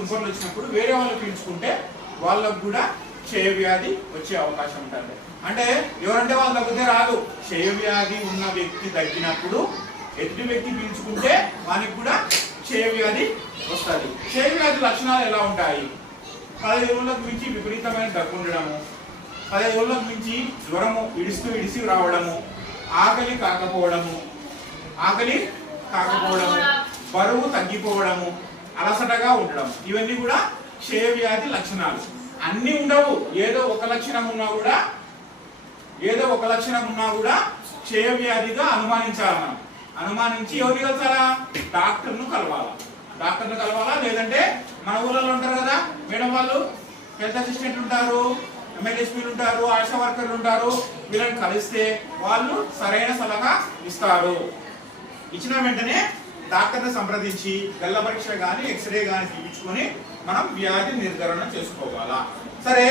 తుంపర్లు వచ్చినప్పుడు వేరే వాళ్ళు పీల్చుకుంటే వాళ్ళకు కూడా క్షయవ్యాధి వచ్చే అవకాశం ఉంటుంది. అంటే ఎవరంటే వాళ్ళు తగ్గితే రాదు. క్షయవ్యాధి ఉన్న వ్యక్తి తగ్గినప్పుడు ఎదుటి వ్యక్తి పీల్చుకుంటే వానికి కూడా క్షయవ్యాధి వస్తుంది. క్షయవ్యాధి లక్షణాలు ఎలా ఉంటాయి? పదహైదు రోజులకు మించి విపరీతమైన దగ్గు ఉండడము పదహైదు రోజులకు మించి జ్వరము ఇడుస్తూ ఇడిసి రావడము ఆకలి కాకపోవడము ఆకలి కాకపోవడము బరువు తగ్గిపోవడము అలసటగా ఉండడం. ఇవన్నీ కూడా క్షయ వ్యాధి లక్షణాలు. అన్ని ఉండవు. ఏదో ఒక లక్షణం ఉన్నా కూడా ఏదో ఒక లక్షణం ఉన్నా కూడా క్షయ వ్యాధిగా అనుమానించాలి మనం. అనుమానించి ఎవరిని కలసాలా డాక్టర్ను కలవాలా డాక్టర్ను కలవాలా లేదంటే మన ఊళ్ళలో ఉంటారు కదా మేడం వాళ్ళు హెల్త్ అసిస్టెంట్ ఉంటారు ఎంఎల్ఎస్పీలు ఉంటారు ఆశా వర్కర్లు ఉంటారు. వీళ్ళని కలిస్తే వాళ్ళు సరైన సలహా ఇస్తారు. ఇచ్చిన వెంటనే డాక్టర్ని సంప్రదించి గల్ల పరీక్ష కానీ ఎక్స్రే కానీ తీయించుకొని మనం వ్యాధి నిర్ధారణ చేసుకోవాలా? సరే